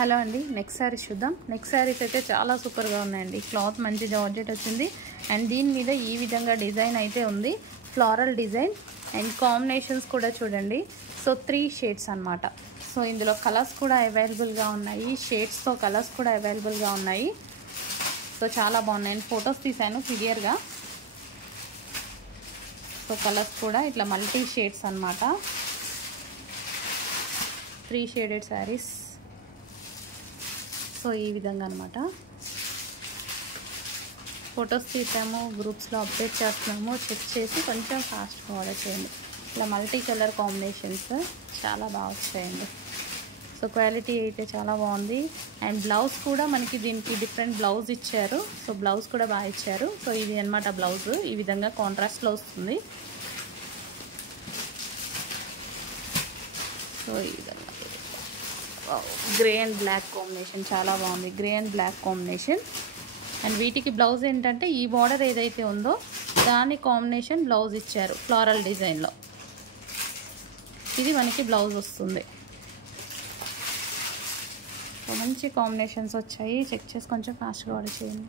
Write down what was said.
Hello అండి, next saris చూద్దాం. Next saris అయితే చాలా సూపర్గా ఉన్నాయండి. క్లాత్ మంచి జార్జెట్ వచ్చింది అండ్ దీని మీద ఈ విధంగా డిజైన్ అయితే ఉంది, ఫ్లారల్ డిజైన్ అండ్ కాంబినేషన్స్ కూడా చూడండి. సో 3 షేడ్స్ అన్నమాట. సో ఇందులో కలర్స్ కూడా అవైలబుల్గా ఉన్నాయి, షేడ్స్తో కలర్స్ కూడా అవైలబుల్గా ఉన్నాయి. సో చాలా బాగున్నాయి. నేను ఫొటోస్ తీసాను క్లియర్గా. సో కలర్స్ కూడా ఇట్లా మల్టీ షేడ్స్ అన్నమాట. 3 షేడెడ్ శారీస్. సో ఈ విధంగా అనమాట. ఫొటోస్ తీసాము, గ్రూప్స్లో అప్డేట్ చేస్తున్నాము. చెక్ చేసి కొంచెం ఫాస్ట్గా ఆర్డర్ చేయండి. ఇలా మల్టీ కలర్ కాంబినేషన్స్ చాలా బాగా వచ్చాయండి. సో క్వాలిటీ అయితే చాలా బాగుంది అండ్ బ్లౌజ్ కూడా మనకి దీనికి డిఫరెంట్ బ్లౌజ్ ఇచ్చారు. సో బ్లౌజ్ కూడా బాగా ఇచ్చారు. సో ఇది అనమాట బ్లౌజ్, ఈ విధంగా కాంట్రాస్ట్లో వస్తుంది. సో ఈ విధంగా గ్రే అండ్ బ్లాక్ కాంబినేషన్ చాలా బాగుంది. Grey and black combination and వీటికి బ్లౌజ్ ఏంటంటే ఈ బార్డర్ ఏదైతే ఉందో దాని కాంబినేషన్ బ్లౌజ్ ఇచ్చారు ఫ్లోరల్ డిజైన్లో. ఇది మనకి బ్లౌజ్ వస్తుంది. సో మంచి కాంబినేషన్స్ వచ్చాయి. చెక్ చేసి కొంచెం ఫాస్ట్గా ఆర్డర్ చేయండి.